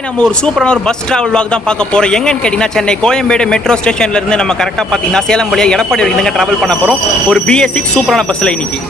இன்னைக்கு நம்ம ஒரு சூப்பரான ஒரு பஸ் டிராவல் vlog தான் பார்க்க போறோம். எங்கன்னு கேட்டீங்கன்னா சென்னை கோயம்பேடு மெட்ரோ ஸ்டேஷன்ல இருந்து நம்ம கரெக்டா பாத்தீங்கன்னா சேலம் வழியா எடப்பாடி வரைக்கும் டிராவல் பண்ண போறோம். ஒரு BS6 சூப்பரான பஸ்ல இன்னைக்கு.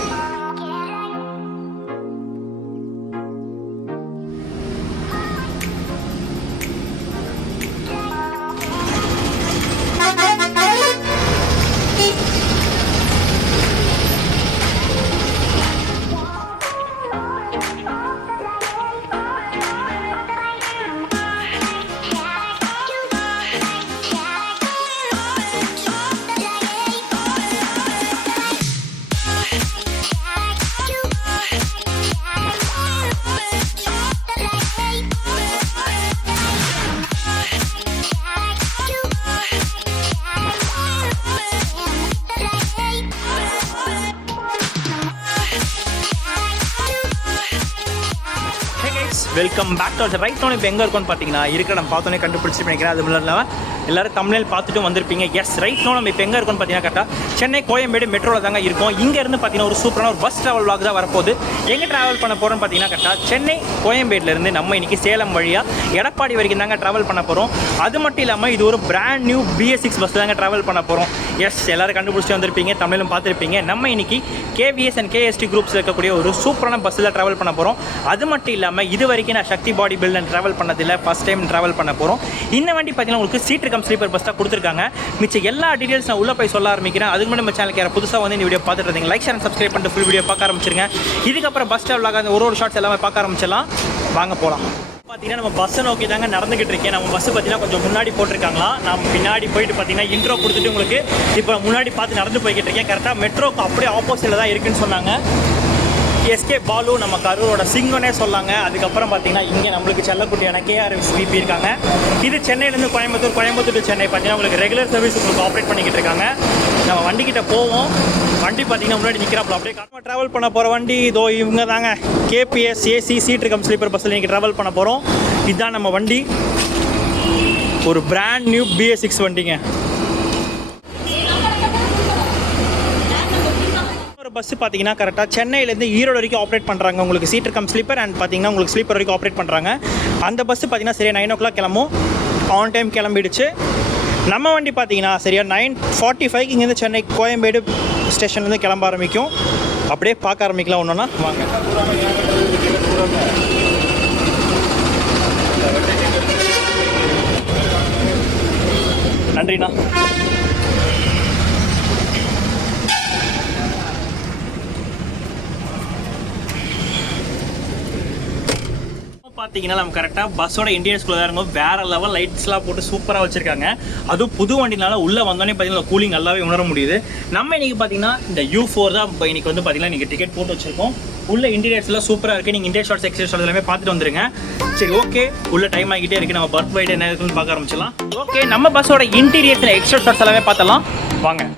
Welcome back to ride. இப்போ எங்கே இருக்கும்னு பார்த்தீங்கன்னா இருக்கிற நம்ம பார்த்தோன்னே கண்டுபிடிச்சி பண்ணிக்கிறேன். அது இல்லாமல் எல்லாரும் தமிழில் பார்த்துட்டு வந்திருப்பீங்க. எஸ் ரைட் நம்ம இப்போ எங்கே இருக்கும்னு பார்த்தீங்கன்னா கரெக்டாக சென்னை கோயம்பேடு மெட்ரோவில் தாங்க இருக்கும். இங்கேருந்து பார்த்தீங்கன்னா ஒரு சூப்பரான ஒரு பஸ் ட்ராவல் vlog தான் வரப்போகுது. எங்கே ட்ராவல் பண்ண போகிறோம்னு பார்த்தீங்கன்னா கரெக்டாக சென்னை கோயம்பேடுலேருந்து நம்ம இன்றைக்கி சேலம் வழியாக எடப்பாடி வரைக்கும் தாங்க ட்ராவல் பண்ண போகிறோம். அது மட்டும் இல்லாமல் இது ஒரு பிராண்ட் நியூ BS6 பஸ் தாங்க ட்ராவல் பண்ண போகிறோம். எஸ் எல்லாரும் கண்டுபிடிச்சி வந்திருப்பீங்க, தமிழும் பார்த்துருப்பீங்க. நம்ம இன்றைக்கி KVS and KST குரூப்ஸில் இருக்கக்கூடிய ஒரு சூப்பரான பஸ்ஸில் ட்ராவல் பண்ண போகிறோம். அது மட்டும் இல்லாமல் இது வரைக்கும் நான் சக்தி பாடி பில்ட் ட்ராவல் பண்ணதில்லை, ஃபஸ்ட் டைம் ட்ராவல் பண்ண போகிறோம். இந்த வண்டி பார்த்தீங்கன்னா உங்களுக்கு சீட் கம் ஸ்லீப்பர் பஸ் தான் கொடுத்துருக்காங்க. மிச்சம் எல்லா டீட்டெயில்ஸ் நான் உள்ளே போய் சொல்ல ஆரம்பிக்கிறேன். அதுக்கு முன்னாடி நம்ம சேனலுக்கு யாரும் புதுசாக வந்து இந்த வீடியோ பார்த்துட்டு இருந்தீங்க, லைக் ஷேர் சப்ஸ்கிரைப் பண்ணிட்டு ஃபுல் வீடியோ பார்க்க ஆரம்பிச்சிருங்க. இதுக்கப்புறம் பஸ் ட்ராவல் அந்த ஒரு ஷார்ட்ஸ் எல்லாமே பார்க்க ஆரம்பிச்சிடலாம். வாங்க போகலாம். பார்த்தீங்கன்னா நம்ம பஸ்ஸை நோக்கி தாங்க நடந்துகிட்டு இருக்கேன். நம்ம பஸ் பார்த்தீங்கன்னா கொஞ்சம் முன்னாடி போட்டிருக்காங்களா, நான் பின்னாடி போயிட்டு பார்த்தீங்கன்னா இன்ட்ரோ கொடுத்துட்டு உங்களுக்கு இப்போ முன்னாடி பார்த்து நடந்து போய்கிட்டு இருக்கேன். கரெக்டாக மெட்ரோக்கு அப்படியே ஆப்போசிட்டில் தான் இருக்குன்னு சொன்னாங்க. SK பாலு நம்ம கரூரோட சிங்கனே சொல்லாங்க. அதுக்கப்புறம் பார்த்தீங்கன்னா இங்கே நம்மளுக்கு செல்லக்குட்டியான KRSVP இருக்காங்க. இது சென்னையிலேருந்து கோயம்புத்தூர், கோயம்புத்தூர் டு சென்னை பார்த்தீங்கன்னா உங்களுக்கு ரெகுலர் சர்வீஸ் உங்களுக்கு ஆப்ரேட் பண்ணிக்கிட்டு இருக்காங்க. நம்ம வண்டிக்கிட்ட போவோம். வண்டி பார்த்தீங்கன்னா முன்னாடி நிற்கிறாப்புல அப்படியே நம்ம ட்ராவல் பண்ண போகிற வண்டி இதோ இவங்க தாங்க. KPS AC seat cum sleeper பஸ்ஸில் இன்றைக்கி ட்ராவல் பண்ண போகிறோம். இதுதான் நம்ம வண்டி, ஒரு பிராண்ட் நியூ BS6 வண்டிங்க. பஸ் பார்த்தீங்கன்னா கரெக்டாக சென்னையிலேருந்து ஈரோடு வரைக்கும் ஆப்ரேட் பண்ணுறாங்க. உங்களுக்கு சீட் கம் ஸ்லீப்பர் அண்ட் பார்த்தீங்கன்னா உங்களுக்கு ஸ்லீப்பர் வரைக்கும் ஆப்ரேட் பண்ணுறாங்க. அந்த பஸ்ஸு பார்த்தீங்கன்னா சரியாக 9 o'clock கிளம்பும். ஆன் டைம் கிளம்பிடுச்சு. நம்ம வண்டி பார்த்தீங்கன்னா சரியாக 9:45 இங்கேருந்து சென்னை கோயம்பேடு ஸ்டேஷன்லேருந்து கிளம்ப ஆரம்பிக்கும். அப்படியே பார்க்க ஆரம்பிக்கலாம். ஒன்றுனா வாங்க. நன்றிண்ணா. பார்த்தீங்கன்னா நம்ம கரெக்டாக பஸ்ஸோட இன்டீரியர்ஸ்குள்ளே தான் இருக்கும். வேறு லெவல் லைட்ஸ்லாம் போட்டு சூப்பராக வச்சுருக்காங்க. அதுவும் புது வண்டினால உள்ளே வந்தோடனே பார்த்தீங்கன்னா கூலிங் நல்லாவே உணர முடியுது. நம்ம இன்றைக்கி பார்த்தீங்கன்னா இந்த U4 தான் இப்போ இன்றைக்கி வந்து பார்த்தீங்கன்னா நீங்கள் டிக்கெட் போட்டு வச்சுருக்கோம். உள்ள இன்டீரியர்ஸ்லாம் சூப்பராக இருக்குது. நீங்கள் இன்டீரியர் ஷார்ட்ஸ் எக்ஸ்டீரியர் ஷார்ட்ஸ் எல்லாமே பார்த்துட்டு வந்துருங்க. சரி ஓகே, உள்ள டைம் ஆகிட்டே இருக்குது. நம்ம பர்த் பைட் என்ன இருக்குன்னு பார்க்க ஆரம்பிச்சிடலாம். ஓகே, நம்ம பஸ்ஸோட இன்டீரியர்ஸில் எக்ஸ்ட்ரா ஷார்ட்ஸ் எல்லாமே பார்த்தலாம். வாங்க.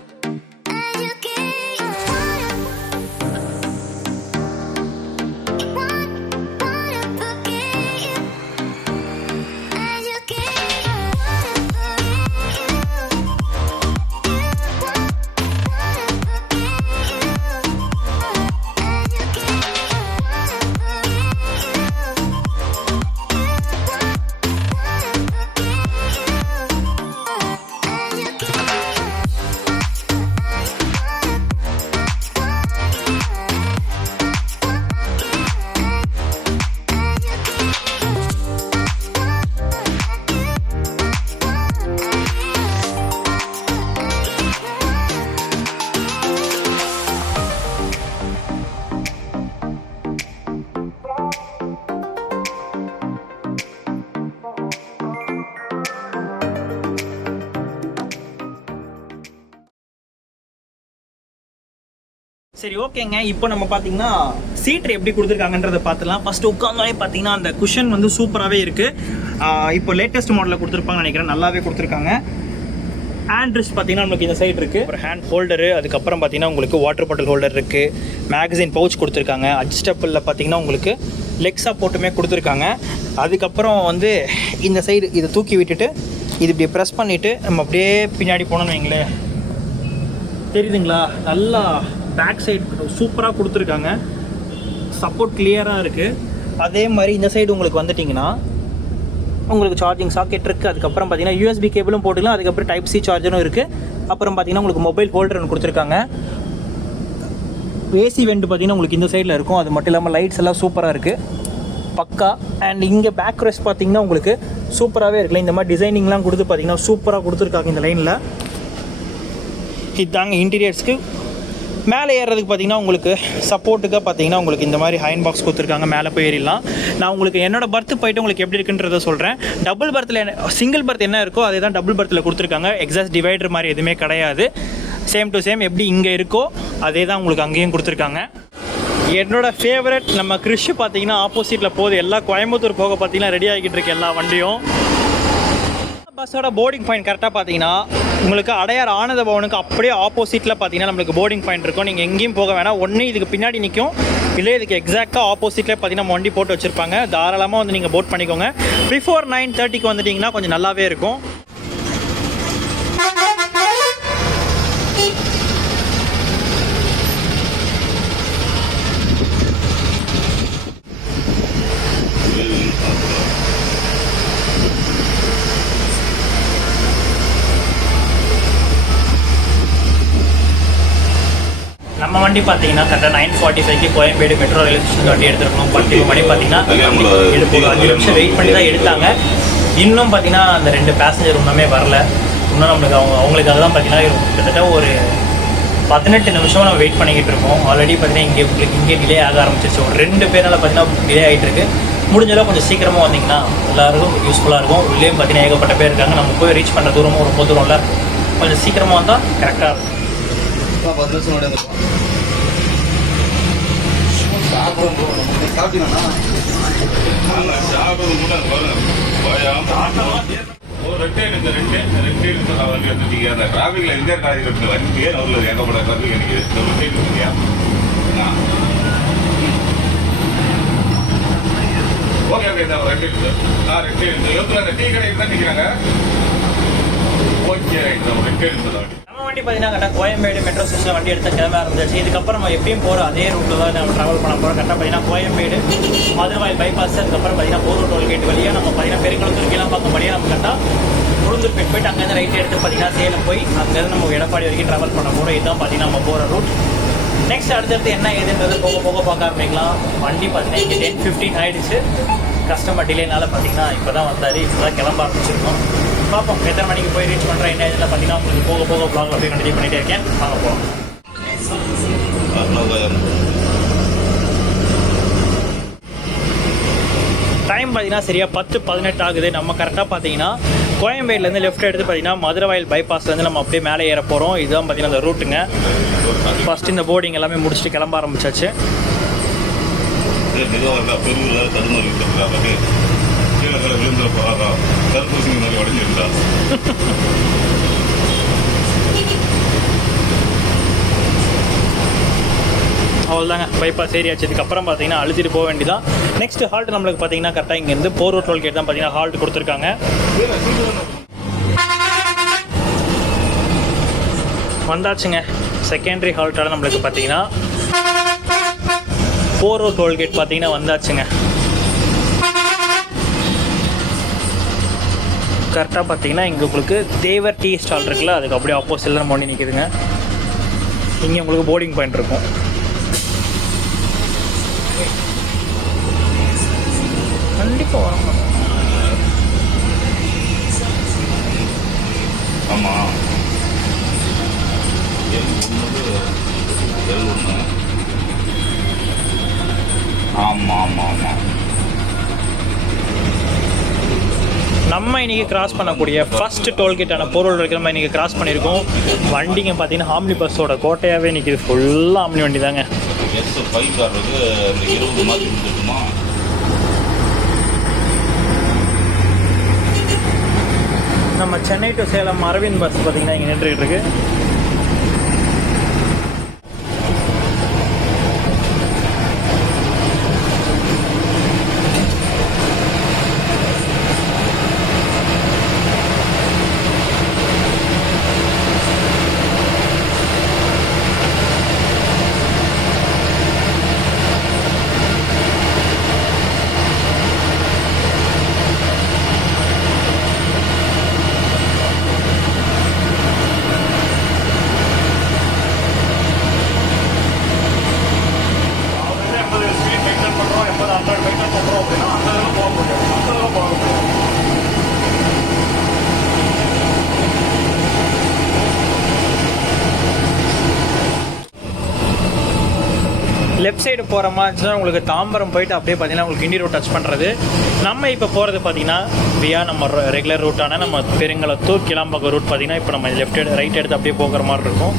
சரி ஓகேங்க, இப்போ நம்ம பார்த்தீங்கன்னா சீட் எப்படி கொடுத்துருக்காங்கன்றதை பார்த்துலாம். ஃபஸ்ட்டு உட்காந்தாலே பார்த்தீங்கன்னா அந்த குஷன் வந்து சூப்பராகவே இருக்குது. இப்போ லேட்டஸ்ட் மாடலில் கொடுத்துருப்பாங்கன்னு நினைக்கிறேன். நல்லாவே கொடுத்துருக்காங்க. ஹேண்ட் ரெஸ்ட் பார்த்தீங்கன்னா நமக்கு இந்த சைடு இருக்குது. ஒரு ஹேண்ட் ஹோல்டரு, அதுக்கப்புறம் பார்த்தீங்கன்னா உங்களுக்கு வாட்டர் பாட்டில் ஹோல்டர் இருக்குது. மேகசின் பவுச் கொடுத்துருக்காங்க. அட்ஜஸ்டபிளில் பார்த்தீங்கன்னா உங்களுக்கு லெக் சப்போர்ட்டுமே கொடுத்துருக்காங்க. அதுக்கப்புறம் வந்து இந்த சைடு இதை தூக்கி விட்டுட்டு இது இப்படி ப்ரெஸ் பண்ணிவிட்டு நம்ம அப்படியே பின்னாடி போனோம்னு வைங்களேன், தெரியுதுங்களா? நல்லா பேக் சைடு சூப்பராக கொடுத்துருக்காங்க. சப்போர்ட் கிளியராக இருக்குது. அதே மாதிரி இந்த சைடு உங்களுக்கு வந்துட்டிங்கன்னா உங்களுக்கு சார்ஜிங் சாக்கெட் இருக்குது. அதுக்கப்புறம் பார்த்தீங்கன்னா யூஎஸ்பி கேபிளும் போட்டுக்கலாம். அதுக்கப்புறம் டைப் சி சார்ஜரும் இருக்குது. அப்புறம் பார்த்தீங்கன்னா உங்களுக்கு மொபைல் ஹோல்டர் ஒன்று கொடுத்துருக்காங்க. ஏசி வெண்ட் பார்த்தீங்கன்னா உங்களுக்கு இந்த சைடில் இருக்கும். அது மட்டும் இல்லாமல் லைட்ஸ் எல்லாம் சூப்பராக இருக்குது, பக்கா. அண்ட் இங்கே பேக் ரெஸ்ட் பார்த்தீங்கன்னா உங்களுக்கு சூப்பராகவே இருக்குல்ல. இந்த மாதிரி டிசைனிங்லாம் கொடுத்து பார்த்தீங்கன்னா சூப்பராக கொடுத்துருக்காங்க இந்த லைனில். இதுதாங்க இன்டீரியர்ஸ்க்கு. மேலே ஏறுறதுக்கு பார்த்தீங்கன்னா உங்களுக்கு சப்போர்ட்டுக்காக பார்த்தீங்கன்னா உங்களுக்கு இந்த மாதிரி அயன் பாக்ஸ் கொடுத்துருக்காங்க. மேலே போய் ஏறிடலாம். நான் உங்களுக்கு என்னோட பர்த் போயிட்டு உங்களுக்கு எப்படி இருக்குன்றதை சொல்கிறேன். டபுள் பர்த்தில் சிங்கிள் பர்த் என்ன இருக்கோ அதே தான் டபுள் பர்த்தில் கொடுத்துருக்காங்க. எக்ஸாஸ்ட் டிவைடர் மாதிரி எதுவுமே கிடையாது. சேம் டு சேம் எப்படி இங்கே இருக்கோ அதே தான் உங்களுக்கு அங்கேயும் கொடுத்துருக்காங்க. என்னோடய ஃபேவரட் நம்ம கிறிஷ் பார்த்தீங்கன்னா ஆப்போசிட்டில் போகுது. எல்லாம் கோயம்புத்தூர் போக பார்த்தீங்கன்னா ரெடி ஆகிக்கிட்டு இருக்கு எல்லா வண்டியும். பஸ்ஸோட போர்டிங் பாயிண்ட் கரெக்டாக பார்த்தீங்கன்னா உங்களுக்கு அடையார் ஆனந்த பவனுக்கு அப்படியே ஆப்போசிட்டில் பார்த்தீங்கன்னா நம்மளுக்கு போர்டிங் பாயிண்ட் இருக்கும். நீங்கள் எங்கேயும் போக வேணாம். ஒன்று இதுக்கு பின்னாடி நிற்கும், இல்லை இதுக்கு எக்ஸாக்டாக ஆப்போசிட்டில் பார்த்தீங்கன்னா வண்டி போட்டு வச்சுருப்பாங்க. தாராளமாக வந்து நீங்கள் போட் பண்ணிக்கோங்க. பிஃபோர் 9:30க்கு வந்துட்டிங்கன்னா கொஞ்சம் நல்லாவே இருக்கும். நம்ம வண்டி பார்த்தீங்கன்னா கரெக்டாக 9:45க்கு கோயம்பேடு மெட்ரோ ரயில்வே ஸ்டேஷன் வண்டி எடுத்துருக்கணும். 10 மணி பார்த்தீங்கன்னா எடுப்போம். 5 நிமிஷம் வெயிட் பண்ணி தான் எடுத்தாங்க. இன்னும் பார்த்தீங்கன்னா அந்த 2 பேசஞ்சர் ஒன்றுமே வரல. இன்னும் நம்மளுக்கு அவங்களுக்காக தான் பார்த்தீங்கன்னா கிட்டத்தட்ட ஒரு 18 நிமிஷம் நம்ம வெயிட் பண்ணிக்கிட்டு இருக்கோம். ஆல்ரெடி பார்த்தீங்கன்னா இங்கே டிலே ஆக ஆரம்பிச்சிருச்சு. ஒரு 2 பேரால் பார்த்தீங்கன்னா டிலே ஆகிட்டு இருக்கு. முடிஞ்சளவு கொஞ்சம் சீக்கிரமாக வந்தீங்கன்னா எல்லாருக்கும் யூஸ்ஃபுல்லாக இருக்கும். உள்ளேயும் பார்த்தீங்கன்னா ஏகப்பட்ட பேர் இருக்காங்க. நம்ம போய் ரீச் பண்ணுற தூரமும் ரொம்ப தூரம் இல்லை. கொஞ்சம் சீக்கிரமாக வந்தால் கரெக்டாக இருக்கும். 10 நிமிஷம் சாப்பிட்டீங்கன்னா டிராபிக்ல இந்தியா காலேஜ் வண்டி அவர்கள் ஏகப்பட டிராபிக் எனக்கு ஓகே ஓகே ரெண்டு டீ கடைக்கு தான் நிற்கிறாங்க. ஓகே நம்ம வண்டி பார்த்தீங்கன்னா கரெக்டாக கோயம்பேடு மெட்ரோ ஸ்டேஷன் வண்டி எடுத்து கிளம்ப ஆரம்பிச்சிச்சு. இதுக்கப்புறம் நம்ம எப்பயும் போகிற அதே ரூட்டில் தான் நம்ம ட்ராவல் பண்ண போகிறோம். கரெக்டாக பார்த்தீங்கன்னா கோயம்பேடு மதுரவாயில் பைபாஸ், அதுக்கப்புறம் பார்த்தீங்கன்னா போரூர் டோல்கேட் வழியாக நம்ம பார்த்தீங்கன்னா பெருங்குளத்தூர் கீழாம்பாக்கம் வழியாக நம்ம கரெக்டாக உளுந்தூர்பேட் போயிட்டு அங்கேருந்து ரைட் எடுத்து பார்த்தீங்கன்னா சேலம் போய் அங்கேருந்து நம்ம எடப்பாடி வரைக்கும் ட்ராவல் பண்ண போகிறோம். இதுதான் பார்த்தீங்கன்னா நம்ம போகிற ரூட். நெக்ஸ்ட் அடுத்தடுத்து என்ன ஏதுன்றது போக போக பார்க்க ஆரம்பிக்கலாம். வண்டி பார்த்தீங்கன்னா இங்கே 10:15 ஆகிடுச்சு. கஸ்டமர் டிலேனால பார்த்தீங்கன்னா இப்போ தான் வந்தார். இப்போ தான் கிளம்ப ஆரம்பிச்சிருக்கோம். பார்ப்போம் எத்தனை மணிக்கு போய் ரீச் பண்ணுறேன் என்ன இதில் பார்த்தீங்கன்னா உங்களுக்கு போக போக ப்ளாக் அப்படியே கண்டினியூ பண்ணிகிட்டே இருக்கேன். வாங்க போகலாம். டைம் பார்த்தீங்கன்னா சரியாக 10:18 ஆகுது. நம்ம கரெக்டாக பார்த்தீங்கன்னா கோயம்பேடுலேருந்து லெஃப்ட் எடுத்து பார்த்தீங்கன்னா மதுரவாயில் பைபாஸ்லேருந்து நம்ம அப்படியே மேலே ஏற போகிறோம். இதுதான் பார்த்தீங்கன்னா அந்த ரூட்டுங்க. ஃபஸ்ட்டு இந்த போர்டிங் எல்லாமே முடிச்சுட்டு கிளம்ப ஆரம்பிச்சாச்சு. அவ்வளோதாங்க, பைபாஸ் ஏரியாச்சு. இதுக்கப்புறம் பார்த்தீங்கன்னா அழுத்திட்டு போக வேண்டியதான். நெக்ஸ்ட் ஹால்ட் நம்மளுக்கு பார்த்தீங்கன்னா கரெக்டாக இங்கேருந்து போரூர் டோல்கேட் தான் பார்த்தீங்கன்னா ஹால்ட் கொடுத்துருக்காங்க. வந்தாச்சுங்க. செகண்டரி ஹால்ட்டால் நம்மளுக்கு பார்த்தீங்கன்னா போரூர் டோல்கேட் பார்த்தீங்கன்னா வந்தாச்சுங்க. கரெக்டாக பார்த்தீங்கன்னா இங்கே உங்களுக்கு தேவர் டீ ஸ்டால் இருக்குல்ல, அதுக்கு அப்படியே ஆப்போசிட்டில் நம்ம வண்டி நிற்கிதுங்க. இங்கே உங்களுக்கு போர்டிங் பாயிண்ட் இருக்கும். கண்டிப்பாக வரணும். ஆமாம் ஆமாம் ஆமாம் ஆமாம். நம்ம இன்றைக்கி கிராஸ் பண்ணக்கூடிய ஃபஸ்ட்டு டோல்கேட்டான போரூர் வரைக்கும் நம்ம இன்றைக்கி கிராஸ் பண்ணியிருக்கோம். வண்டிங்க பார்த்தீங்கன்னா ஆம்னி பஸ்ஸோட கோட்டையாகவே நிற்கிது. ஃபுல்லாக ஆம்னி வண்டி தாங்க. நம்ம சென்னை டு சேலம் அரவிந்த் பஸ் பார்த்தீங்கன்னா இங்கே நின்றுக்கிட்டு இருக்கு. லெஃப்ட் சைடு போகிற மாதிரி இருந்துச்சுன்னா உங்களுக்கு தாம்பரம் போயிட்டு அப்படியே பார்த்தீங்கன்னா உங்களுக்கு கிண்டி ரோட் டச் பண்ணுறது. நம்ம இப்போ போகிறது பார்த்தீங்கன்னா வியா நம்ம ரெகுலர் ரூட்டான நம்ம பெருங்களத்தூர் கிளாம்பாக்கம் ரூட் பார்த்தீங்கன்னா இப்போ நம்ம லெஃப்ட் ரைட் எடுத்து அப்படியே போகிற மாதிரி இருக்கும்.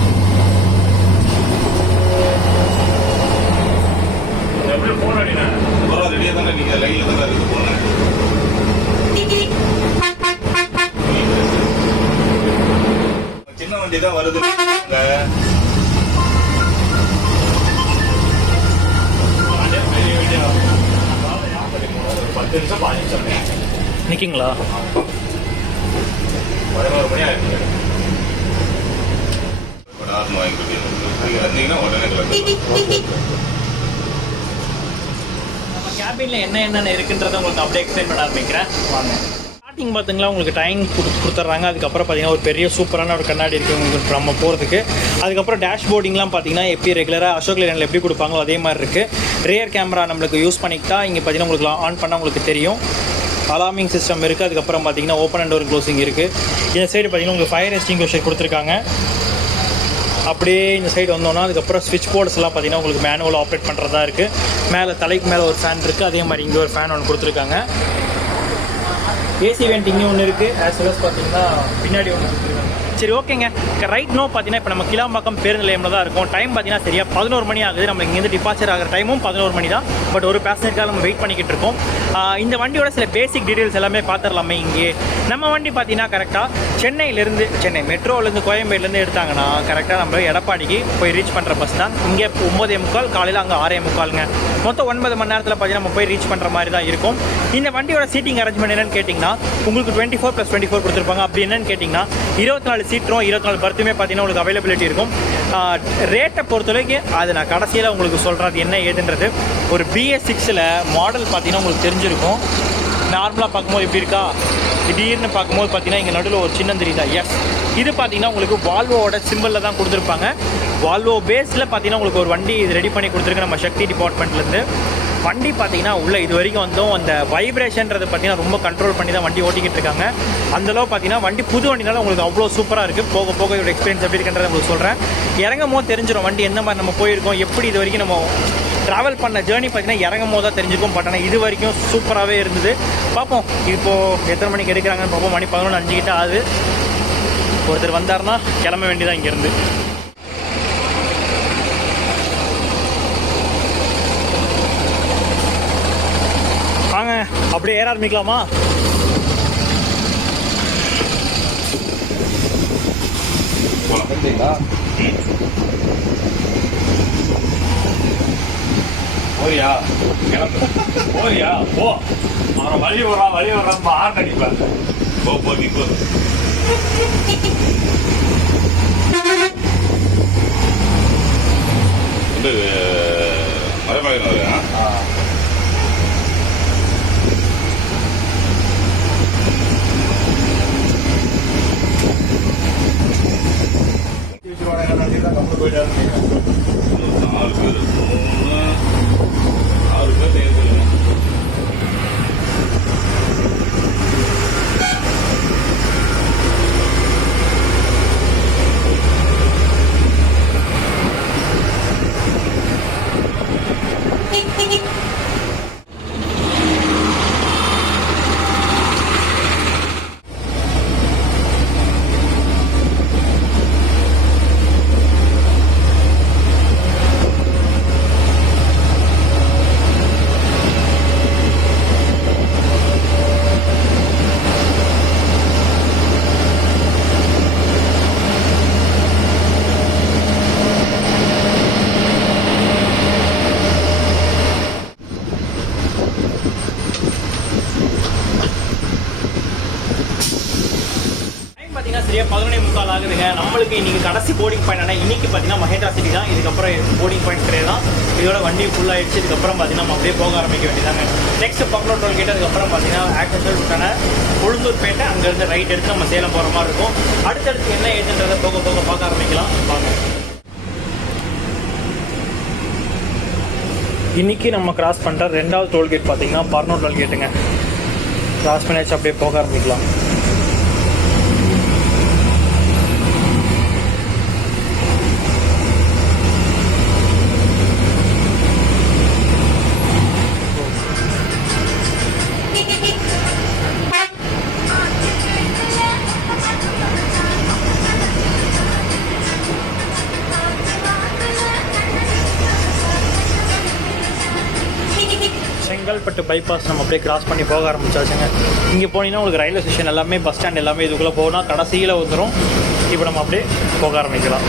சின்ன வண்டி தான் வருது. நிற்கிங்களா? 11 மணி ஆயிடுச்சு. உடனே நம்ம கேபினில் என்னென்ன இருக்குன்றதை உங்களுக்கு அப்படியே எக்ஸ்பிளைன் பண்ண ஆரம்பிக்கிறேன் வாங்க. ஸ்டார்டிங் பார்த்தீங்களா உங்களுக்கு டைம் கொடுத்துட்றாங்க. அதுக்கப்புறம் பார்த்தீங்கன்னா ஒரு பெரிய சூப்பரான ஒரு கண்ணாடி இருக்குது உங்களுக்கு நம்ம போகிறதுக்கு. அதுக்கப்புறம் டேஷ்போர்டிங்லாம் பார்த்தீங்கன்னா எப்படி ரெகுலராக அசோக் லேலண்டில் எப்படி கொடுப்பாங்களோ அதே மாதிரி இருக்குது. ரியர் கேமரா நம்மளுக்கு யூஸ் பண்ணிக்கிட்டா இங்கே பார்த்தீங்கன்னா உங்களுக்கு ஆன் பண்ணால் உங்களுக்கு தெரியும். அலார்மிங் சிஸ்டம் இருக்குது. அதுக்கப்புறம் பார்த்தீங்கன்னா ஓப்பன் அண்ட் டோர் க்ளோசிங் இருக்குது. இந்த சைடு பார்த்தீங்கன்னா உங்களுக்கு ஃபயர் எக்ஸ்டிங்விஷர் கொடுத்துருக்காங்க. அப்படியே இந்த சைடு வந்தோன்னா அதுக்கப்புறம் ஸ்விட்ச் போர்ட்ஸ் எல்லாம் பார்த்தீங்கன்னா உங்களுக்கு மேனுவல் ஆப்ரேட் பண்ணுறதா இருக்குது. மேலே தலைக்கு மேலே ஒரு ஃபேன் இருக்குது. அதே மாதிரி இங்கே ஒரு ஃபேன் ஒன்று கொடுத்துருக்காங்க. ஏசி வெண்ட் இங்கே ஒன்று இருக்குது. ஆஸ் வெல் அஸ் பார்த்தீங்கன்னா பின்னாடி ஒன்று கொடுத்துருக்காங்க. சரி ஓகேங்க. ரைட் நோ பார்த்தீங்கன்னா இப்போ நம்ம கிளாம்பாக்கம் பேருந்து நிலையமில் தான் இருக்கும். டைம் பார்த்தீங்கன்னா சரியாக 11 மணி ஆகுது. நம்ம இங்கேருந்து டிபார்ச்சர் ஆகிற டைமும் 11 மணி தான். பட் ஒரு பேசஞ்சருக்காக நம்ம வெயிட் பண்ணிக்கிட்டு இருக்கோம். இந்த வண்டியோட சில பேசிக் டீட்டெயில்ஸ் எல்லாமே பார்த்துடலாமே. இங்கே நம்ம வண்டி பார்த்தீங்கன்னா கரெக்டாக சென்னை மெட்ரோலேருந்து கோயம்பேடுலேருந்து எடுத்தாங்கன்னா கரெக்டாக நம்ம எடப்பாடிக்கு போய் ரீச் பண்ணுற பஸ் தான். இங்கே 9:45 காலையில் அங்கே 6:45ங்க. மொத்தம் 9 மணி நேரத்தில் பார்த்தீங்கன்னா நம்ம போய் ரீச் பண்ணுற மாதிரி தான் இருக்கும். இந்த வண்டியோட சீட்டிங் அரேஞ்ச்மெண்ட் என்னன்னு கேட்டிங்கன்னா உங்களுக்கு 24+24 கொடுத்துருப்பாங்க. அப்படி என்னன்னு கேட்டிங்கன்னா 24 சீட்டும் 24 பர்த்துமே பார்த்தீங்கன்னா உங்களுக்கு அவைலபிலிட்டி இருக்கும். ரேட்டை பொறுத்தவரைக்கும் அது நான் கடைசியில் உங்களுக்கு சொல்கிறேன் அது என்ன ஏதுன்றது. ஒரு BS6 மாடல் பார்த்தீங்கன்னா உங்களுக்கு தெரிஞ்சிருக்கும். நார்மலாக பார்க்கும்போது எப்படி இருக்கா, திடீர்னு பார்க்கும்போது பார்த்தீங்கன்னா இங்கே நடுவில் ஒரு சின்னம் தெரியுதா? எஸ், இது பார்த்தீங்கன்னா உங்களுக்கு வால்வோட சிம்பிளில் தான் கொடுத்துருப்பாங்க. வால்வோ பேஸில் பார்த்தீங்கன்னா உங்களுக்கு ஒரு வண்டி இது ரெடி பண்ணி கொடுத்துருக்கு நம்ம சக்தி டிபார்ட்மெண்ட்லேருந்து. வண்டி பார்த்தீங்கன்னா உள்ள இது வரைக்கும் வந்தும் அந்த வைப்ரேஷன்றது பார்த்தீங்கன்னா ரொம்ப கண்ட்ரோல் பண்ணி தான் வண்டி ஓட்டிக்கிட்டு இருக்காங்க. அந்தளவு பார்த்தீங்கன்னா வண்டி புது வண்டினால உங்களுக்கு அவ்வளோ சூப்பராக இருக்குது. போக போக இதோட எக்ஸ்பீரியன்ஸ் எப்படி இருக்குன்றதை உங்களுக்கு சொல்கிறேன். இறங்கும் போது தெரிஞ்சிடும் வண்டி எந்த மாதிரி நம்ம போயிருக்கோம், எப்படி இது வரைக்கும் நம்ம ட்ராவல் பண்ண ஜேர்னி பார்த்தீங்கன்னா இறங்கும் போது தான் தெரிஞ்சிருக்கும். பட் ஆனால் இது வரைக்கும் சூப்பராகவே இருந்தது. பார்ப்போம் இப்போது எத்தனை மணிக்கு எடுக்கிறாங்கன்னு பார்ப்போம். மணி 11:05 கிட்ட ஆகுது. ஒருத்தர் வந்தார்னா கிளம்ப வேண்டியதான் இங்கேருந்து. வாங்க அப்படியே ஏற ஆரம்பிக்கலாமா? போறியா போறியா போ. அவன் வழி வர்றான் ஆர் அடிப்பான். போ நிக்கோ. மரபாயிரம் போயிட்டாரு. 4 பேர் 6 பேர் தேர்தல். சரியா 11:45 ஆகுதுங்க. நம்மளுக்கு இன்னைக்கு கடைசி போர்டிங் பாயிண்ட் இன்னைக்கு பார்த்தீங்கன்னா மஹேந்திரா சிட்டி தான். இதுக்கப்புறம் போர்டிங் பாயிண்ட் கிடையாது தான். இதோட வண்டி ஃபுல் ஆயிடுச்சு. இதுக்கப்புறம் பார்த்தீங்கன்னா நம்ம அப்படியே போக ஆரம்பிக்க வேண்டியதாங்க. நெக்ஸ்ட் பக்கலோ டோல் கேட்டு அதுக்கப்புறம் பார்த்தீங்கன்னா ஆக்சன்டான கொழுந்தூர்பேட்டை அங்கேருந்து ரைட் எடுத்து நம்ம சேலம் போகிற மாதிரி இருக்கும். அடுத்தடுத்து என்ன ஏதுன்றதை போக போக பார்க்க ஆரம்பிக்கலாம் வாங்க. இன்னைக்கு நம்ம கிராஸ் பண்ணுற 2வது டோல்கேட் பார்த்தீங்கன்னா பர்னூர் டோல்கேட்டுங்க. கிராஸ் பண்ணியாச்சு அப்படியே போக ஆரம்பிக்கலாம். செங்கல்பட்டு பைபாஸ் நம்ம அப்படியே கிராஸ் பண்ணி போக ஆரம்பிச்சாச்சுங்க. இங்கே போனீங்கன்னா உங்களுக்கு ரயில்வே ஸ்டேஷன் எல்லாமே பஸ் ஸ்டாண்ட் எல்லாமே இதுக்குள்ளே போனால் கடைசியில் வந்துடும். இப்போ நம்ம அப்படியே போக ஆரம்பிக்கலாம்.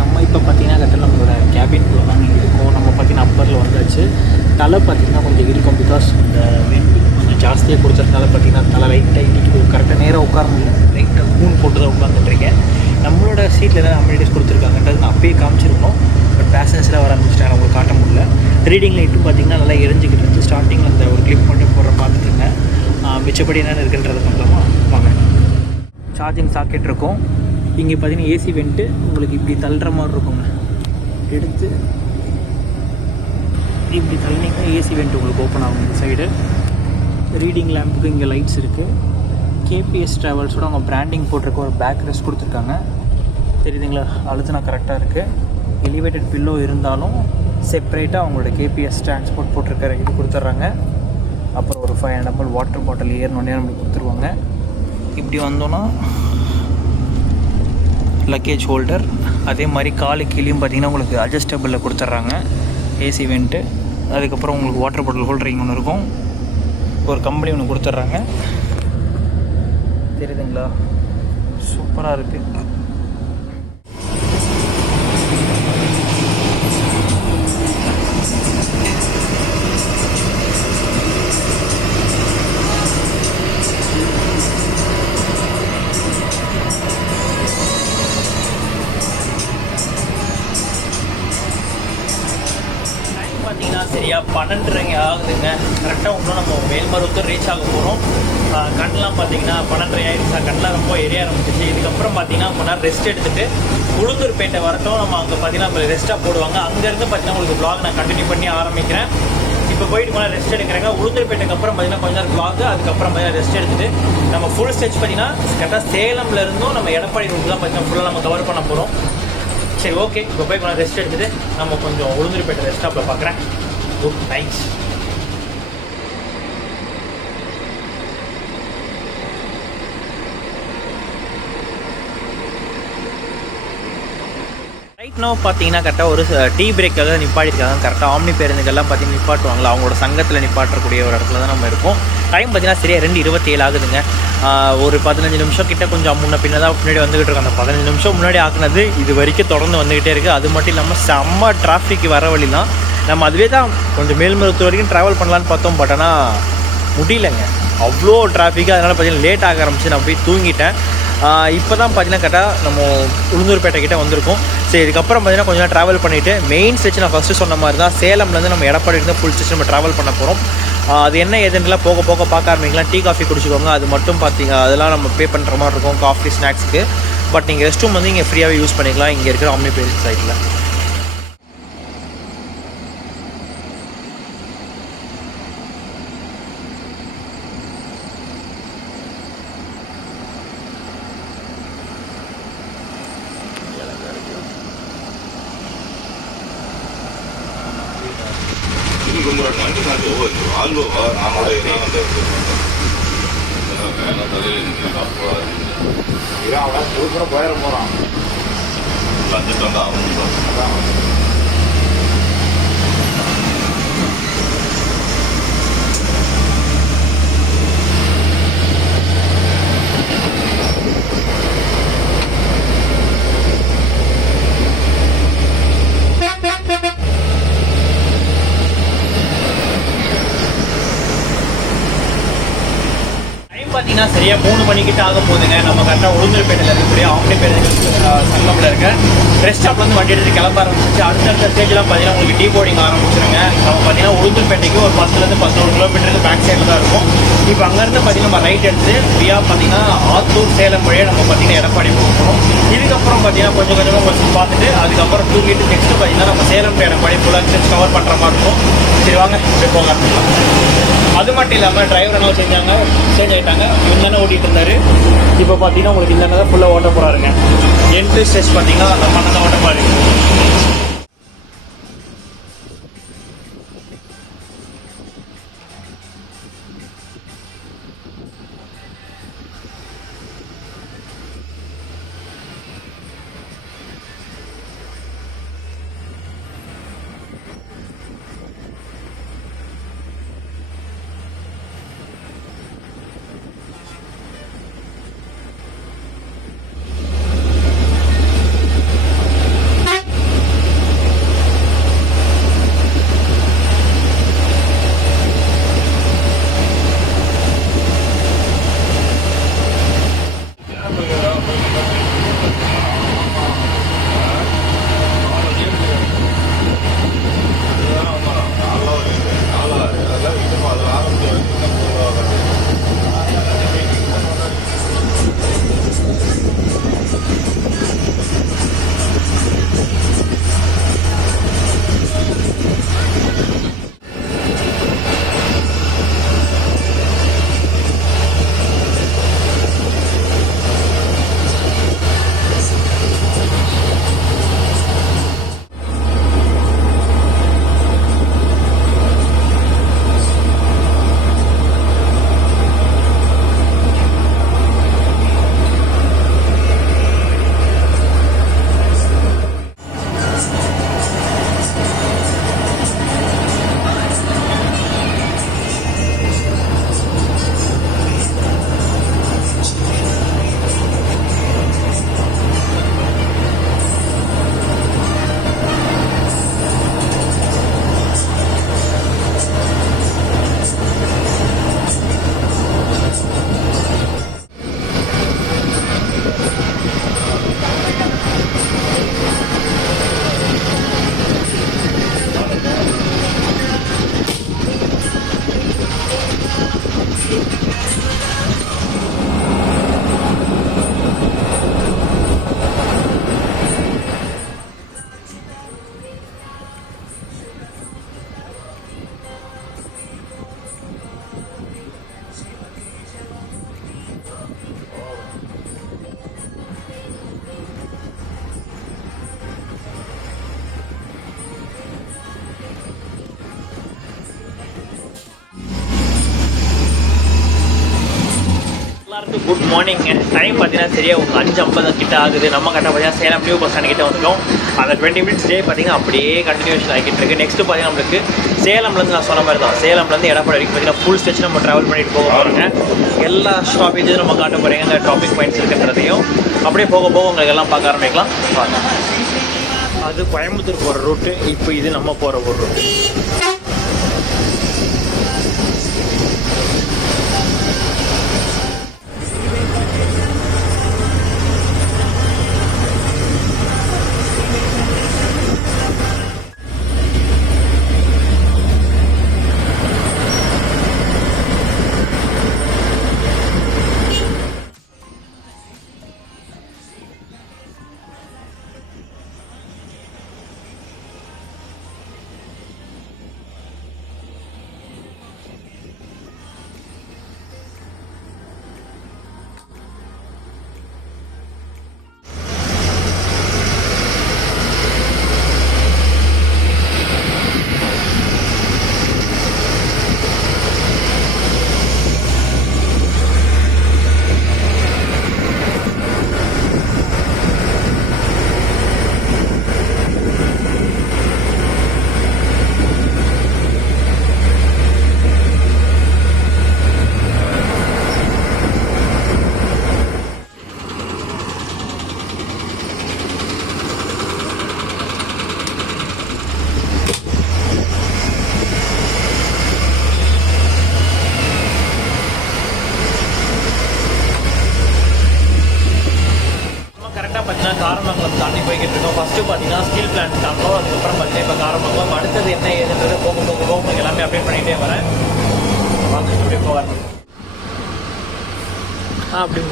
நம்ம இப்போ பார்த்தீங்கன்னா கரெக்டாக நம்மளோட கேபின்குள்ளே தான் இருக்கும். நம்ம பார்த்தீங்கன்னா அப்பரில் வந்தாச்சு. தலை பார்த்தீங்கன்னா கொஞ்சம் இருக்கும். பிகாஸ் இந்த வெண்ட் கொஞ்சம் ஜாஸ்தியாக கொடுத்ததுனால பார்த்தீங்கன்னா தலை லைட்டாக இன்றைக்கி கரெக்டாக நேராக உட்கார முடியும். லைட்டாக கூன் போட்டு தான் உட்காந்துட்ருக்கேன். நம்மளோட சீட்டில் தான் அம்யூனிட்டிஸ் கொடுத்துருக்காங்கன்றது நான் அப்பயே காமிச்சிருக்கணும். பட் பேசஞ்சர்ஸ்லாம் வர ஆரம்பிச்சிட்டாங்க, உங்களுக்கு காட்ட முடியல. ரீடிங் லைட்டும் பார்த்தீங்கன்னா நல்லா எரிஞ்சிக்கிட்டு இருந்துச்சு. ஸ்டார்டிங்கில் அந்த ஒரு கிளிக் பண்ணி போடுற பார்த்துட்டுங்க. மிச்சப்படி என்னென்னு இருக்குன்றது பண்ணலாமா வாங்க. சார்ஜிங் சாக்கெட் இருக்கும். இங்கே பார்த்தீங்கன்னா ஏசி வெண்ட்டு உங்களுக்கு இப்படி தள்ளுற மாதிரி இருக்குங்க. எடுத்து இப்படி தள்ளினீங்கன்னா ஏசி வெண்ட் உங்களுக்கு ஓப்பன் ஆகும். இந்த சைடு ரீடிங் லேம்புக்கு இங்கே லைட்ஸ் இருக்குது. கேபிஎஸ் ட்ராவல்ஸோட அவங்க பிராண்டிங் போட்டிருக்க ஒரு பேக் ரெஸ்ட் கொடுத்துருக்காங்க. தெரியுதுங்களா? அழுத்தினா கரெக்டாக இருக்குது. எலிவேட்டட் பில்லோ இருந்தாலும் செப்பரேட்டாக அவங்களோட கேபிஎஸ் டிரான்ஸ்போர்ட் போட்டிருக்கிற இது கொடுத்துட்றாங்க. அப்புறம் ஒரு 500 ml வாட்டர் பாட்டில் ஏறினோடனே நம்மளுக்கு கொடுத்துருவாங்க. இப்படி வந்தோன்னா லக்கேஜ் ஹோல்டர், அதே மாதிரி காலு கீழேயும் பார்த்தீங்கன்னா உங்களுக்கு அட்ஜஸ்டபிளில் கொடுத்துட்றாங்க ஏசி வெண்ட்டு. அதுக்கப்புறம் உங்களுக்கு வாட்டர் பாட்டில் ஹோல்டரிங் ஒன்று இருக்கும். ஒரு கம்பெனி ஒன்று கொடுத்துட்றாங்க. தெரியுதுங்களா? சூப்பராக இருக்குது. சரியா 12:30 ஆகுதுங்க. கரெக்டாக இன்னும் நம்ம மேல்மருவத்தூர் ரீச் ஆக போகிறோம். கண்ணெலாம் பார்த்தீங்கன்னா 12:30 ஆகிடுச்சா. கண்ணெலாம் ரொம்ப எரிய ஆரம்பிச்சிச்சு. இதுக்கப்புறம் பார்த்தீங்கன்னா கொஞ்ச நேரம் ரெஸ்ட் எடுத்துகிட்டு உளுந்தூர்பேட்டை வரட்டும். நம்ம அங்கே பார்த்தீங்கன்னா ரெஸ்ட்டாக போடுவாங்க. அங்கேருந்து பார்த்தீங்கன்னா உங்களுக்கு வ்ளாக் நான் கண்டினியூ பண்ணி ஆரம்பிக்கிறேன். இப்போ போயிட்டு போனால் ரெஸ்ட் எடுக்கிறேங்க. உளுந்தூர்பேட்டைக்கு அப்புறம் பார்த்தீங்கன்னா கொஞ்ச நேரம் வ்ளாக், அதுக்கப்புறம் பார்த்தீங்கன்னா ரெஸ்ட் எடுத்துகிட்டு நம்ம ஃபுல் ஸ்டெச் பார்த்தீங்கன்னா கரெக்டாக சேலம்லேருந்தும் நம்ம எடப்பாடி ரூட் தான் பார்த்தீங்கன்னா ஃபுல்லாக நம்ம கவர் பண்ண போகிறோம். சரி, ஓகே. இப்போ போய் கொஞ்சம் ரெஸ்ட் எடுத்துகிட்டு நம்ம கொஞ்சம் உளுந்தூர்பேட்டை ரெஸ்ட் ஸ்டாப்பில் பார்க்குறேன். Good night. ரைட் நோ பார்த்தீங்கன்னா கரெக்டாக ஒரு டீ பிரேக்காக நிப்பாட்டிருக்காங்க. கரெக்டாக ஆம்னி பேருந்துகள்லாம் பார்த்தீங்கன்னா நிப்பாட்டுவாங்களா, அவங்களோட சங்கத்தில் நிப்பாட்டக்கூடிய ஒரு இடத்துல தான் நம்ம இருக்கோம். டைம் பார்த்தீங்கன்னா சரியாக 2:27 ஆகுதுங்க. ஒரு 15 நிமிஷம் கிட்ட கொஞ்சம் முன்ன பின்ன தான் முன்னாடி வந்துகிட்டு இருக்கோம். அந்த 15 நிமிஷம் முன்னாடி ஆக்குனது இது வரைக்கும் தொடர்ந்து வந்துக்கிட்டே இருக்குது. அது மட்டும் இல்லாமல் செம்ம டிராஃபிக் வர வழிலாம். நம்ம அதுவே தான் கொஞ்சம் மேல்மருவத்தூர் வரைக்கும் ட்ராவல் பண்ணலான்னு பார்த்தோம். பட் ஆனால் முடியலைங்க, அவ்வளோ டிராஃபிக்கு. அதனால் பார்த்தீங்கன்னா லேட் ஆக ஆரம்பிச்சு. நான் போய் தூங்கிட்டேன். இப்போ தான் பார்த்தீங்கன்னா கரெக்டாக நம்ம உளுந்தூர்பேட்டை கிட்டே வந்திருக்கோம். சரி, இதுக்கப்புறம் பார்த்தீங்கன்னா கொஞ்சம் நேரம் ட்ராவல் பண்ணிவிட்டு மெயின் ஸ்டேஷன் நான் ஃபஸ்ட்டு சொன்ன மாதிரி தான் சேலம்லேருந்து நம்ம எடப்பாடிலேருந்து ஃபுல் ஸ்டேஷன் நம்ம ட்ராவல் பண்ண போகிறோம். அது என்ன ஏதுன்னுலாம் போக போக பார்க்க ஆரம்பிக்கலாம். டீ காஃபி குடிச்சிக்கோங்க. அது மட்டும் பார்த்தீங்க அதெல்லாம் நம்ம பே பண்ணுற மாதிரி இருக்கும் காஃபி ஸ்நாக்ஸ்க்கு. பட் நீங்கள் ரெஸ்ட் ரூம் வந்து இங்கே ஃப்ரீயாகவே யூஸ் பண்ணிக்கலாம் இங்கே இருக்கிற ஆம்னி பேருந்து சைட்டில். வண்டி நான் ஆல்வோ நானோட அவன் போயிட போகிறான். வந்துட்டு வந்து அவன் பார்த்தீங்கன்னா சரியாக 3 மணிக்கிட்ட ஆக போகுதுங்க. நம்ம கரெக்டாக உளுந்தூர்பேட்டையில் இருக்கக்கூடிய ஆம்னி பேருந்து சங்கமில் இருக்க ரெஸ்ட் ஸ்டாப்லேருந்து வண்டி எடுத்து கிளம்ப ஆரம்பிச்சிச்சு. அடுத்தடுத்த ஸ்டேஜ்லாம் பார்த்தீங்கன்னா உங்களுக்கு டீ போர்டிங் ஆரம்பிச்சிருங்க. நம்ம பார்த்தீங்கன்னா உளுந்தூர்பேட்டைக்கு ஒரு 10-11 கிலோமீட்டருக்கு பேக் சைடில் தான் இருக்கும். இப்போ அங்கேருந்து பார்த்தீங்கன்னா நம்ம ரைட் எடுத்து ஃப்ரீயாக பார்த்தீங்கன்னா ஆத்தூர் சேலம் வழியாக நம்ம பார்த்தீங்கன்னா எடப்பாடி போகணும். இதுக்கப்புறம் பார்த்தீங்கன்னா கொஞ்சம் கொஞ்சமாக பார்த்துட்டு அதுக்கப்புறம் தூக்கிட்டு நெக்ஸ்ட்டு பார்த்தீங்கன்னா நம்ம சேலம் டு எடப்பாடி ஃபுல்லாக கவர் பண்ணுற மாதிரி இருக்கும். சரி வாங்க போய் போக ஆரம்பிக்கலாம். அது மட்டும் இல்லாமல் டிரைவர் என்ன செஞ்சாங்க, சேஞ்ச் ஆகிட்டாங்க. இவங்க தானே ஓட்டிகிட்டு இருந்தார். இப்போ பார்த்தீங்கன்னா உங்களுக்கு இந்த தான் ஃபுல்லாக ஓட்ட போகிறாருங்க. என்ட்ரி ஸ்டேஜ் பார்த்தீங்கன்னா நம்ம அண்ணன் ஓட்ட பாருங்க. Good morning. டைம் பார்த்தீங்கன்னா சரியா ஒரு 5:50 கிட்ட ஆகுது. நம்ம கரெக்டாக பார்த்தீங்கன்னா சேலம் நியூ பஸ் ஸ்டாண்ட் கிட்ட வந்துட்டோம். அந்த 20 மினிட்ஸ் டே பார்த்தீங்கன்னா அப்படியே கண்டினியூஷன் ஆகிட்டு இருக்கு. நெக்ஸ்ட்டு பார்த்தீங்கன்னா நம்மளுக்கு சேலம்லேருந்து நான் சொன்ன மாதிரி தான், சேலம்லேருந்து எடப்பாடி வரைக்கும் பார்த்தீங்கன்னா ஃபுல் ஸ்டெச் நம்ம ட்ராவல் பண்ணிட்டு போக போகிறோங்க. எல்லா ஸ்டாப்பேஜும் நம்ம காட்ட போகிறீங்க, அங்கே டாபிக் பாயிண்ட்ஸ் இருக்குன்றதையும் அப்படியே போக போக உங்களுக்கு எல்லாம் பார்க்க ஆரம்பிக்கலாம். அது கோயம்புத்தூர் போகிற ரூட்டு, இப்போ இது நம்ம போகிற ஒரு ரூட்டு. காரமங்கலம் தாண்டி போய்கிட்டு இருக்கோம். ஃபஸ்ட்டு பார்த்தீங்கன்னா ஸ்டீல் பிளான்ட் தாண்டோம், அதுக்கப்புறம் பார்த்தீங்கன்னா இப்போ காரமங்கலம். அடுத்தது என்ன ஏதுன்றது போக உங்களுக்கு எல்லாமே அப்டேட் பண்ணிகிட்டே வரேன். வாங்க அப்படியே போக அப்படி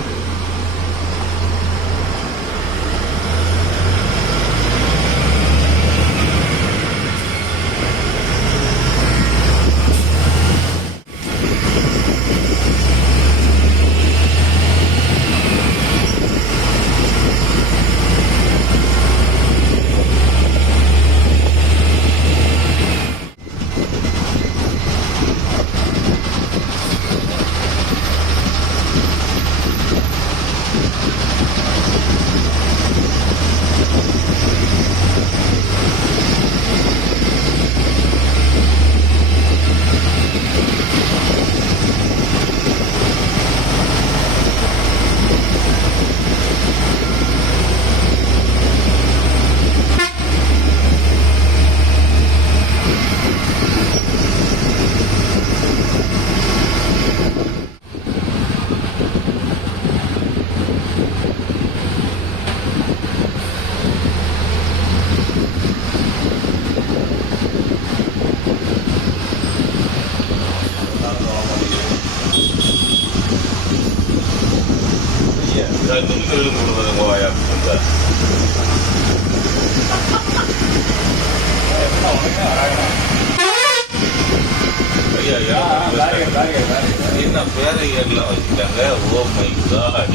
என்ன பேரை எல்லாம் வச்சுட்டாங்க. ஓ மை காட்,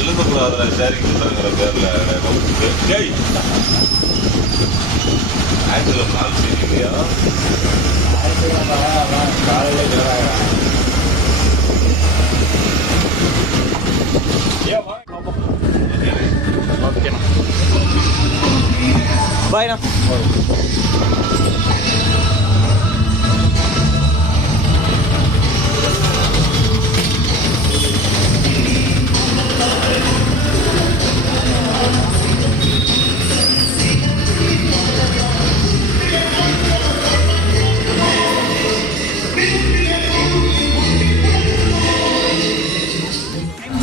எழுதக்கூடாதுல ஷேரிங் பண்ணுங்கிற பேர்ல ஆயிரத்தி நாள் சரியா காலையில ஓகேண்ணா, பாய்ண்ணா.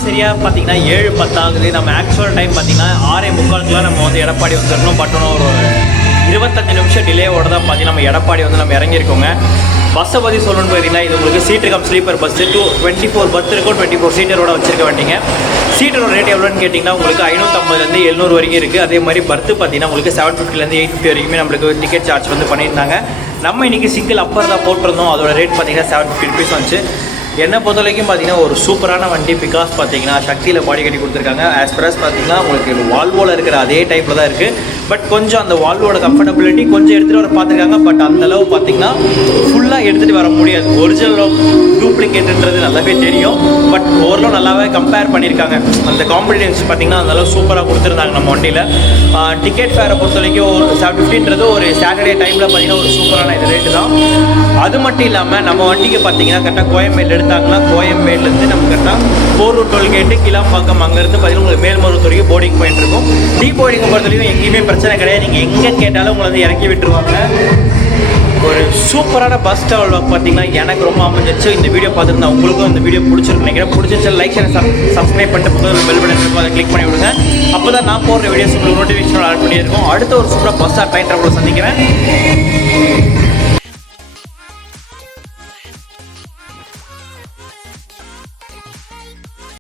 சரியாக பார்த்தீங்கன்னா 7:10 ஆகுது. நம்ம ஆக்சுவல் டைம் பார்த்தீங்கன்னா 6:45 நம்ம வந்து எடப்பாடி வந்துடணும். பட் ஒரு 25 நிமிஷம் டிலேவோட தான் பார்த்தீங்கன்னா நம்ம எடப்பாடி வந்து நம்ம இறங்கியிருக்கோங்க. பஸ்ஸை பற்றி சொல்லணும்னு பார்த்தீங்கன்னா இது உங்களுக்கு seat cum sleeper bus 24 berth இருக்கும். 24 சீட்டரோட வச்சிருக்க வேண்டிங்க. சீட்டரோட ரேட் எவ்வளோன்னு கேட்டிங்கன்னா உங்களுக்கு 550 700 வரைக்கும் இருக்குது. அதே மாதிரி பர்த்து பார்த்தீங்கன்னா உங்களுக்கு 750 850 வரைக்குமே நம்மளுக்கு டிக்கெட் சார்ஜ் வந்து பண்ணியிருந்தாங்க. நம்ம இன்றைக்கி சிங்கிள் அப்பர் தான் போட்டிருந்தோம். அதோட ரேட் பார்த்தீங்கன்னா 750 ருபீஸ் வந்துச்சு. என்னை பொறுத்த வரைக்கும் பார்த்தீங்கன்னா ஒரு சூப்பரான வண்டி. பிகாஸ் பார்த்தீங்கன்னா சக்தியில் பாடி கட்டி கொடுத்துருக்காங்க. ஆஸ்பிரஸ் பார்த்தீங்கன்னா உங்களுக்கு வால்வோவில் இருக்கிற அதே டைப்பில் தான் இருக்குது. பட் கொஞ்சம் அந்த வால்வோட கம்ஃபர்டபிலிட்டி கொஞ்சம் எடுத்துகிட்டு வர பார்த்துருக்காங்க. பட் அந்தளவு பார்த்தீங்கன்னா ஃபுல்லாக எடுத்துகிட்டு வர முடியாது. ஒரிஜினல் டூப்ளிகேட்ன்றது நல்லாவே தெரியும். பட் ஓரளவு நல்லாவே கம்பேர் பண்ணியிருக்காங்க. அந்த காம்படிட்டிவ்ஸ் பார்த்தீங்கன்னா அந்தளவு சூப்பராக கொடுத்துருந்தாங்க நம்ம வண்டியில். டிக்கெட் ஃபேரை பொறுத்த வரைக்கும் ஒரு 750ன்றது ஒரு சாட்டர்டே டைமில் பார்த்தீங்கன்னா ஒரு சூப்பரான இது ரேட்டு தான். அது மட்டும் இல்லாமல் நம்ம வண்டிக்கு பார்த்தீங்கன்னா கரெக்டாக கோயம்பேடு எடுத்தாங்கன்னா கோயம்பேடுலேருந்து நம்ம கரெக்டாக போரூர் டோல்கேட்டு கிளாம்பாக்கம் அங்கேருந்து பார்த்தீங்கன்னா உங்களுக்கு மேல்மருவத்தூருக்கு போர்டிங் பாயிண்ட் இருக்கும். டீ போர்டிங்கை பொறுத்த வரைக்கும் எங்கேயுமே பிரச்சனை கிடையாது. நீங்கள் எங்கே கேட்டாலும் உங்களை வந்து இறக்கி விட்டுருவாங்க. ஒரு சூப்பரான பஸ் ட்ராவல் பார்த்தீங்கன்னா எனக்கு ரொம்ப அமைஞ்சிருச்சு. இந்த வீடியோ பார்த்துருந்தா உங்களுக்கும் இந்த வீடியோ பிடிச்சிருக்கு நினைக்கிறேன். பிடிச்சிருச்சு லைக் சப்ஸ்கிரைப் பண்ணிட்டு பக்கத்தில் பெல் பட்டன் இருக்கும், அதை கிளிக் பண்ணி விடுங்க. அப்போ தான் நான் போடுற வீடியோஸ் உங்களுக்கு நோட்டிஃபிகேஷன் ஆட் பண்ணியிருக்கோம். அடுத்த ஒரு சூப்பராக பஸ் ட்ரெயின் ட்ராவலில் சந்திக்கிறேன்.